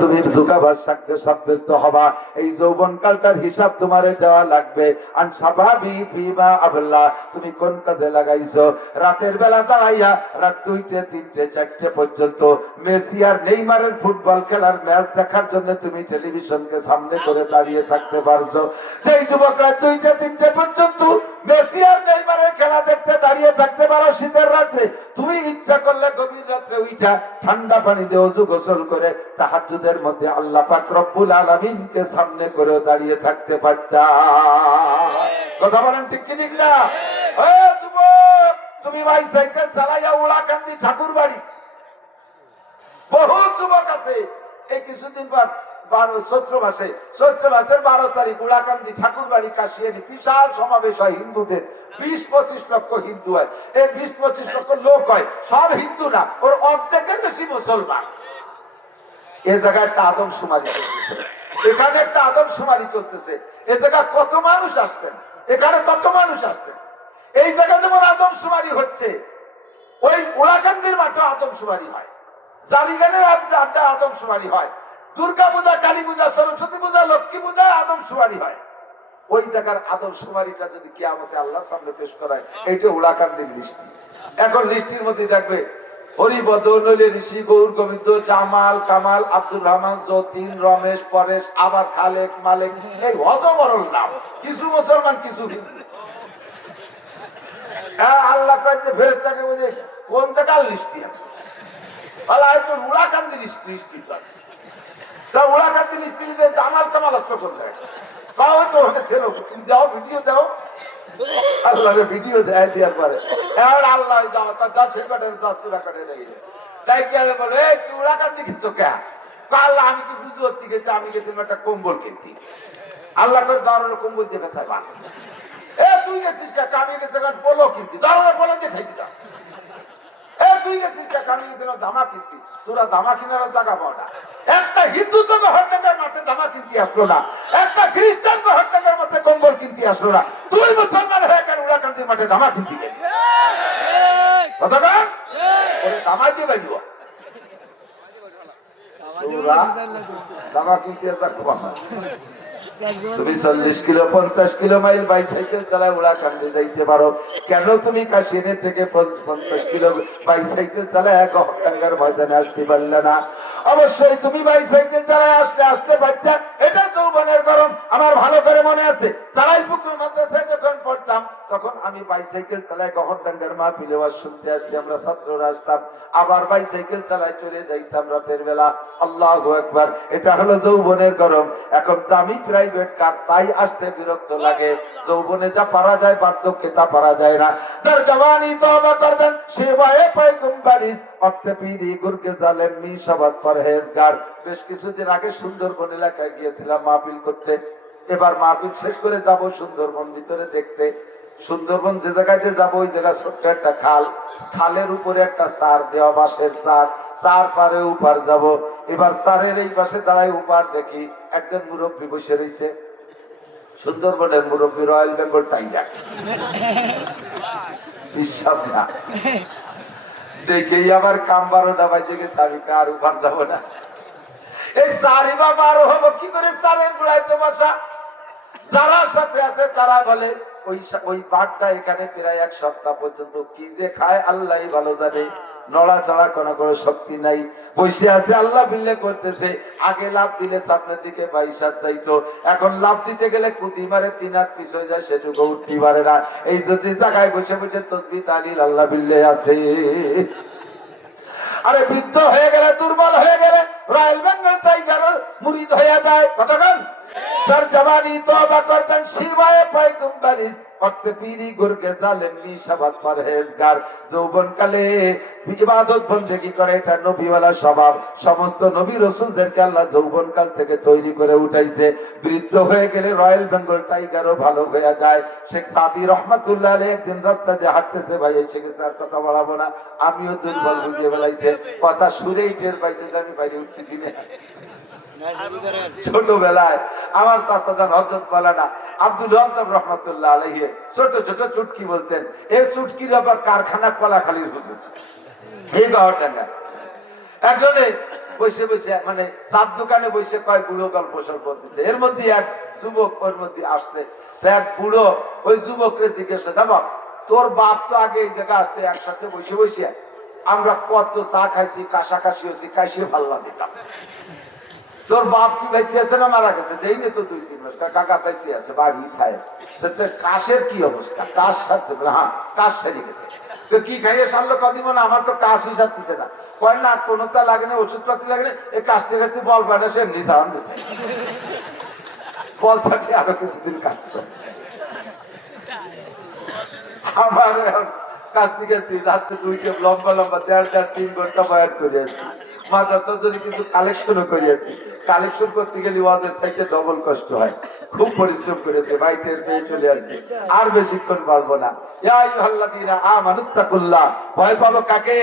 তুমি ধোঁকাবাজ সাব্যস্ত হবা। এই যৌবনকালটার হিসাব তোমারে দেওয়া লাগবে। আন শাবাবি ফিমা আবলা, তুমি কোন কাজে লাগাইছো? রাতের বেলা দাঁড়াইয়া রাত 2টে 3টে 4টে পর্যন্ত মেসি আর নেইমারের ফুটবল খেলার ম্যাচ দেখার জন্য তুমি টেলিভিশনকে সামনে করে দাঁড়িয়ে থাকতে পারছো। সেই যুবকরা 2টে 3টে পর্যন্ত মেসি আর নেইমারের খেলা দেখতে দাঁড়িয়ে থাকতে পারো শীতের রাত্রে। তুমি ইচ্ছা করলে গভীর রাত্রে উঠা ঠান্ডা পানি দিয়ে ওযু গোসল করে তাহাজ্জুদের মধ্যে আল্লাহ পাক রব্বুল আলামিনকে সামনে করে দাঁড়িয়ে থাকতে পারতা। কথা বলেন ঠিক কি ঠিক না? ও যুবক, তুমি বাইসাইকেল চালাইয়া উলাকান্দি ঠাকুর বাড়ি, বহু যুবক আছে এই কিছুদিন পর চৈত্র মাসের 12 তারিখ উলাকান্দি ঠাকুর বাড়ি কাশিয়ানি বিশাল সমাবেশ হয় হিন্দুদের। 20-25 লক্ষ হিন্দু হয়। এই 20-25 লক্ষ লোক হয়, সব হিন্দু না, ওর অর্ধেকের বেশি মুসলমান। এ জায়গায় একটা আদমশুমারি চলতেছে, এখানে একটা আদমশুমারি চলতেছে। এ জায়গায় কত মানুষ আসছেন, এখানে কত মানুষ আসছেন। এই জায়গায় যেমন আদমশুমারি হচ্ছে, ওই উলাকান্দির মাঠে আদমশুমারি হয়, জারিগানের আড্ডা আদমশুমারি হয়, দুর্গা পূজা, কালী পূজা, সরস্বতী পূজা, লক্ষ্মী পূজা আদমশুমারি হয়। ওই জায়গার আদমশুমারিটা যদি কিয়ামতে আল্লাহর সামনে পেশ করায়, এইটা উলাকান্দির লিস্টি। এখন লিস্টির মধ্যে দেখবে হরিপদ, নইলে ঋষি, গৌর গোবিন্দ, জামাল, কামাল, আব্দুর রহমান, যতীন, রমেশ, পরেশ, আবার খালেক, মালেক, এই হজবরল নাম। কিছু মুসলমান, কিছু হিন্দু। আল্লাহ কাছে ফেরেশতাকে বলে কোন জায়গার লিস্টি আছে, উলাকান্দির লিস্টি আছে। তা উলাকান্দি লিস্টি জামাল কামাল আছে কোন জায়গায়? ভিডিও দাও, আল্লাহ ভিডিও দেয় দেওয়ার পরে আল্লাহ যাও 10 কাটের 10 কাটে নেই। তাই কি বলো এই তুই উলাকান্দি গেছো কে? আল্লাহ আমি কি গুজরাট গেছি, আমি গেছিলাম একটা কম্বল কিনতে। আল্লাহ করে দাঁড়ানো কম্বল দিয়ে ফেসাই বান। তুই গেছিস কাকা? আমি গেছিলাম বলো কিনতে, দাঁড়ানো বলে দিয়ে খাইছি দাও। তুই গেছিস কাকা? আমি গেছিলাম ধামা কিনতে। সুরা ধামা কিনার জায়গা পাও না। একটা হিন্দু তো হরটাকার মাঠে ধামা কিনতে আসলো না, একটা খ্রিস্টান তো হরটাকার মাঠে কম্বল কিনতে আসলো না। তুই মুসলমান হয়ে কেন উলাকান্দির মাঠে ধামা কিনতে গেলি? কতক্ষণ ওরে ধামা দিয়ে বাইল ধামা কিনতে আসা খুব আমার। তুমি 40 কিলো 50 কিলো মাইল বাইসাইকেল চালায় উলাকান্দি যাইতে পারো, কেন তুমি কাশিয়ানি থেকে 50 কিলো বাইসাইকেল চালায় গহরডাঙ্গার ময়দানে আসতে পারলে না? অবশ্যই তুমি বাইসাইকেল চালায় আসতে পারতা। এটা যৌবনের গরম। আমার ভালো করে মনে আছে, তারাই পুকুর মাদ্রাসায় যখন পড়তাম তখন আমি বাইসাইকেল চালায় গহরডাঙ্গার মাহফিলে ওয়াজ শুনতে আসছি। আমরা ছাত্ররা আসতাম, আবার বাইসাইকেল চালায় চলে যাইতাম রাতের বেলা। আল্লাহু আকবার। এটা হলো যৌবনের গরম। এখন দামি প্রাইভেট কার, তাই আসতে বিরক্ত লাগে। যৌবনে যা পারা যায় বার্ধক্যে তা পারা যায় না। তার জওয়ানি তওবা করতেন সেবায়ে পয়গম্বরিস অক্তে পীরি গুরগে জালেম মি শাবাত পরহেজগার। বেশ কিছুদিন আগে সুন্দরবন এলাকায় গিয়েছিলাম মাহফিল করতে। এবার মাহফিল শেষ করে যাব সুন্দরবন ভিতরে দেখতে। সুন্দরবন যে জায়গায় যাবো ওই জায়গা ছোট্ট একটা খাল, খালের উপরে একটা সার দেওয়া, বাঁশের সার, সার পারে উপার যাব। এবার সারের এই পাশে দাঁড়াই, উপার দেখি একজন মুরব্বী বসে রয়েছে। সুন্দরবনের মুরব্বী, রয়্যাল বেঙ্গল টাইগার, বিশ্বাস না দেখেই আমার কাম 12টা বাজে গেছে। আমি কার উপার যাবো না, এই সারি বা 12 হবো কি করে? সারের গোড়াইতে বসা। যারা সাথে আছে তারা বলে ওই বাঘটা এখানে প্রায় 1 সপ্তাহ পর্যন্ত কি যে খায় আল্লাহই ভালো জানে, নড়াচড়া কোনো শক্তি নাই, বসে আছে আল্লাহ বিল্লে করতেছে। আগে লাভ দিলে সামনের দিকে 22 হাত যাইতো, এখন লাভ দিতে গেলে কুদি মারে 3 হাত পিছ হয়ে যায়, সেটুকু উঠতে পারে না। এই যদি জায়গায় বসে বসে তসবিহ তাহলিল আল্লাহ বিল্লে আছে। আরে বৃদ্ধ হয়ে গেলে, দুর্বল হয়ে গেলে রয়্যাল বেঙ্গল টাইগার মুরিদ হয়ে যায়। কতক্ষণ তার জওয়ানি তওবা করতেন শিবায়ে পয়গম্বরিস অক্তে পীরি গুরগে জালেম মি শাবাত পরহেজগার। যৌবনকালে ইবাদত বন্দেগী করে, এটা নবীওয়ালা স্বভাব। সমস্ত নবী রাসূলদেরকে আল্লাহ যৌবনকাল থেকে তৈরি করে উঠাইছে। বৃদ্ধ হয়ে গেলে রয়্যাল বেঙ্গল টাইগারও ভালো হয়ে যায়। শেখ সাদি রহমাতুল্লাহ আলাইহি একদিন রাস্তা দিয়ে হাঁটতেছে, ভাই এসে গেছে, আর কথা বলাবো না, আমিও দুর্বল বুঝিয়ে ফেলাইছে। কথা শুনেই টের পাইছে যে আমি বাইরে উঠতেছি না। ছোটবেলায় আমার চাচাজান হযরত মাওলানা আব্দুল ওয়াহাব রহমাতুল্লাহ আলাইহি ছোট ছোট চুটকি বলতেন। এই চুটকির আবার কারখানা কলাখালীর হুজুর, এই গহরডাঙ্গা। একজনে বসে বসে মানে চার দোকানে বসে কয় বুড়ো গল্প সল্প করতেছে। এর মধ্যে এক যুবক ওর মধ্যে আসছে, এক বুড়ো ওই যুবকরে জিজ্ঞেস করছে, তোর বাপ তো আগে এই জায়গায় আসছে, একসাথে বসে বসে আমরা কত চা খাইছি, কাশাকাশি হয়েছি, কাশিয়ে ভাল্লা দিতাম। তোর বাপ কি বেশি আছে না মারা গেছে? দেইনি তো 2-3 মাস। কাকা বেশি আছে, বাড়ি খায়। কাশের কি অবস্থা? কাশ সারছে? হ্যাঁ, কাশ সেরে গেছে। তো কি খাইয়ে সারলো কদিন? না আমার তো কাশই সারতেছে না। কয় না, কোনোটা লাগে না, ওষুধপাতি লাগে না, এই কাশতে কাশতে বল পায় না, সে এমনি সারান দিছে। বল থাকলে আরো কিছুদিন কাটতো। আমার কাশতে কাশতে রাত্রে 2টা লম্বা লম্বা 1.5-3 ঘন্টা বয়ান করে আসছি। মাদ্রাসা যদি কিছু কালেকশনও করিয়াছি, কালেকশন করতে গেলে ওয়াজের সাইডে ডবল কষ্ট হয়। খুব পরিশ্রম করেছে, ভাই টের পেয়ে চলে আসছে, আর বেশিক্ষণ পারবো না। ইয়া আইয়ুহাল্লাযীনা আমানুত্তাকুল্লাহ, ভয় পাবো কাকে?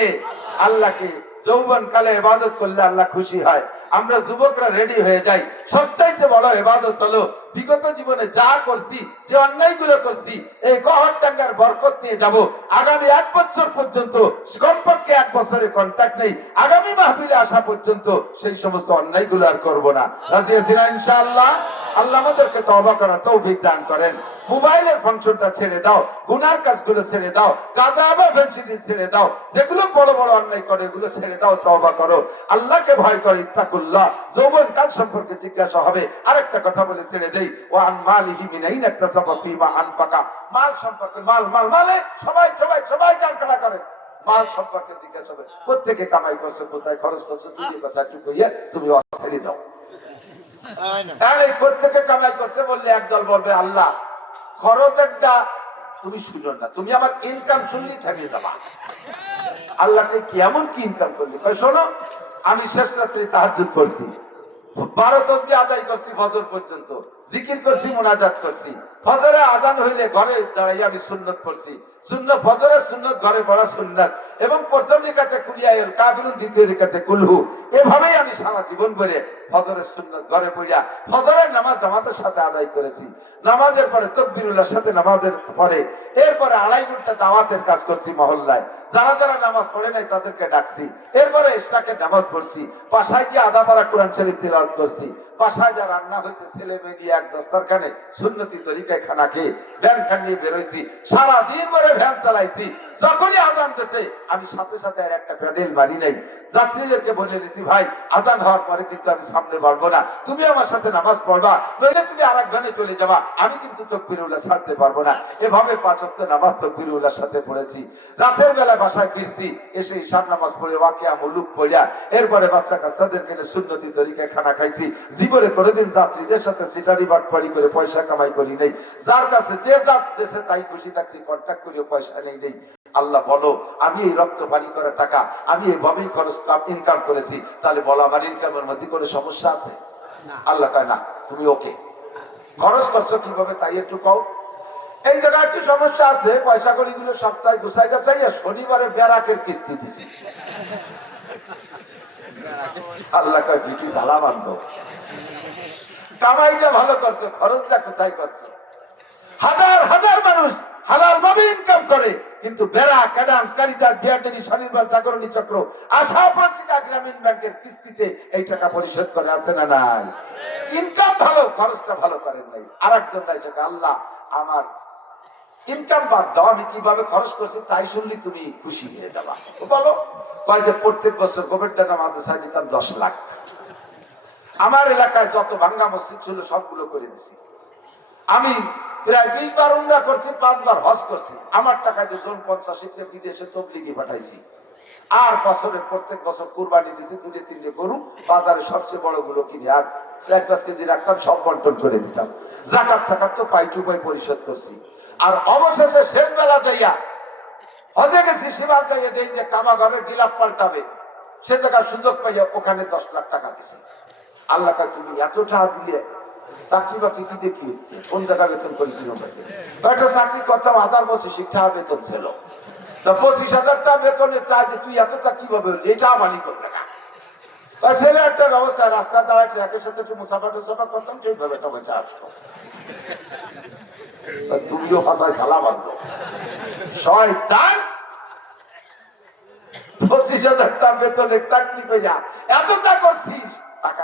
আল্লাহকে। যৌবন কালে ইবাদত করলে আল্লাহ খুশি হয়। আমরা যুবকরা রেডি হয়ে যাই। সবচাইতে বড় ইবাদত হলো বিগত জীবনে যা করছি, যে অন্যায়গুলো করছি, এই গহরটাঙ্গার বরকত নিয়ে যাব। আগামী 1 বছর পর্যন্ত, কমপক্ষে 1 বছরের কন্ট্যাক্ট নেই, আগামী মাহফিলে আসা পর্যন্ত সেই সমস্ত অন্যায়গুলো আর করবো না। রাজি আছি না ইনশাআল্লাহ? আল্লাহ আমাদেরকে তওবা করার তৌফিক দান করেন। মোবাইলের ফাংশনটা ছেড়ে দাও, গুনার কাজগুলো ছেড়ে দাও, গাঁজা বা ফেন্সিডিল ছেড়ে দাও, যেগুলো বড় বড় অন্যায় করে এগুলো ছেড়ে দাও, তওবা করো, আল্লাহকে ভয় করো। ইত্তাকুল্লাহ। যৌবন কাল সম্পর্কে জিজ্ঞাসা হবে। আরেকটা কথা বলে ছেড়ে দেই, ওয়া আন মালিহি মিন আইনা ইকতাসাবা ফীমা আনফাকা। মাল সম্পর্কে, মালে সবাই সবাই সবাই গান কাটা করেন। মাল সম্পর্কে জিজ্ঞাসা হবে, কোত্থেকে কামাই করছো, কোথায় খরচ করছো, দুই কথা একটু কইয়া তুমি অস্থির দাও। কোথেকে কামাই করছে বললে একদল বলবে আল্লাহ খরচেরটা তুমি শুনো না, তুমি আমার ইনকাম শুনলেই থেমে যাবা। আল্লাহকে কেমন কি ইনকাম করলি? শোনো, আমি শেষ রাত্রে তাহাজ্জুদ করছি, 12 তাসবিহ আদায় করছি ফজর পর্যন্ত, জিকির করছি, মুনাজাত করছি। ফজরে আজান হইলে ঘরে দাঁড়াই আমি সুন্নত পড়ছি। সুন্নত, ফজরের সুন্নত ঘরে পড়া সুন্নাত, এবং প্রথম রেখাতে কুলিয়াল কাফিরুন, দ্বিতীয় রেখাতে কুলহু। এভাবেই আমি সারা জীবন করে ফজরের সুন্নত ঘরে পড়িয়া ফজরের নামাজ জামাতের সাথে আদায় করেছি। নামাজের পরে তাকবীরুল্লাহর সাথে নামাজের পরে এরপরে 2.5 ঘন্টা দাওয়াতের কাজ করছি মহল্লায়। যারা যারা নামাজ পড়ে নাই তাদেরকে ডাকছি। এরপরে ইশরাকের নামাজ পড়ছি। বাসায় গিয়ে আধা পারা কোরআন শরীফ তিলাওয়াত করছি। বাসায় যা রান্না হয়েছে ছেলে মেয়ে দিয়ে এক দস্তারখানে সুন্নতি তরিকায় খানা খেয়ে ভ্যান খান নিয়ে বেরোইছি। সারাদিন করে ভ্যান চালাইছি। যখনই আজান দিছে আমি সাথে সাথে আর একটা প্যাডেল মারি নাই। যাত্রীদেরকে বলে দিছি, ভাই আজান হওয়ার পরে কিন্তু আমি সামনে বাড়বো না, তুমি আমার সাথে নামাজ পড়বা, নইলে তুমি আর এক গানে চলে যাবা, আমি কিন্তু তাকবীরুল্লাহ ছাড়তে পারবো না। এভাবে 5 ওয়াক্ত নামাজ তাকবীরুল্লাহর সাথে পড়েছি। রাতের বেলা বাসায় ফিরছি, এসে ইশার নামাজ পড়ে ওয়াকিয়া মুলুক পড়িয়া এরপরে বাচ্চা কাচ্চাদেরকে সুন্নতি তরিকায় খানা খাইছি। জীবনে কোনোদিন যাত্রীদের সাথে সিটারি বাটপাড়ি করে পয়সা কামাই করি নাই। যার কাছে যে জাত দেশে তাই খুশি থাকছি, কন্ট্যাক্ট করিও পয়সা নেই। আল্লাহ বলো, আমি এই রক্ত পানি করা টাকা আমি এইভাবেই খরচ ইনকাম করেছি, তাহলে বলো আমার ইনকামের মধ্যে কোনো সমস্যা আছে? আল্লাহ কয় না, তুমি ওকে খরচ করছো কিভাবে তাই একটু কও। এই জায়গায় একটু সমস্যা আছে, পয়সা কড়ি গুলো সপ্তাহে গুছাই গাছাই শনিবারে ব্যারাকের কিস্তি দিছি। আল্লাহ কয় ভিটি জ্বালা বান্ধব, কামাইটা ভালো করছো, খরচটা কোথায় করছো? হাজার হাজার মানুষ হালাল ভাবে ইনকাম করে, কিন্তু ব্যারাক, অ্যাডামস, কারিতাস, বিয়ারডেনি, স্বনির্ভর জাগরণী চক্র, আশা পত্রিকা, গ্রামীণ ব্যাংকের কিস্তিতে এই টাকা পরিশোধ করে, আছে না নাই? ইনকাম ভালো, খরচটা ভালো করেন নাই। আর একজন নাই, আল্লাহ আমার ইনকাম বাদ দাও, আমি কিভাবে খরচ করছি তাই শুনলি তুমি খুশি হয়ে যাবা। বলো, কয় যে প্রত্যেক বছর গোবেরডাঙ্গা মাদ্রাসায় দিতাম 10 লাখ। আমার এলাকায় যত ভাঙ্গা মসজিদ ছিল সবগুলো করে দিছি। আমি প্রায় 20 বার উমরা করছি, 5 বার হজ করছি। আমার টাকায় 50 বিদেশে তবলিগি পাঠাইছি। আর বছরে প্রত্যেক বছর কুরবানি দিছি 2-3 গরু, বাজারে সবচেয়ে বড় গুলো কিনে আর 4-5 কেজি রাখতাম, সব বন্টন করে দিতাম। জাকাত টাকাত তো পাই টু পাই পরিশোধ করছি। আর অবশেষে শেষ বেলা যাইয়া হজে গেছি, সেবার যাইয়া দেই যে কামা ঘরের গিলাপ পাল্টাবে, সে জায়গার সুযোগ পাইয়া ওখানে 10 লাখ টাকা দিছি। আল্লাহ কয় তুমি এত টাকা দিলে চাকরি বাকরি কি দেখি, কোন জায়গায় বেতন করে কিনো পাইবে? একটা চাকরি করতাম 1025 টাকা বেতন ছিল, তা 25,000 টাকা বেতনের টাকা দিয়ে তুই এতটা কিভাবে হলি? এটা আমারই কোন জায়গা? ছেলে একটা ব্যবস্থা, রাস্তা দাঁড়ায় ট্রাকের সাথে একটু মুসাফা টুসাফা করতাম, সেইভাবে একটা বইটা আসতো। তুমিও ভাষায় সালা বাঁধলো শয়তান। 25,000 টাকা বেতনের চাকরি কইরা এতটা করছিস, টাকা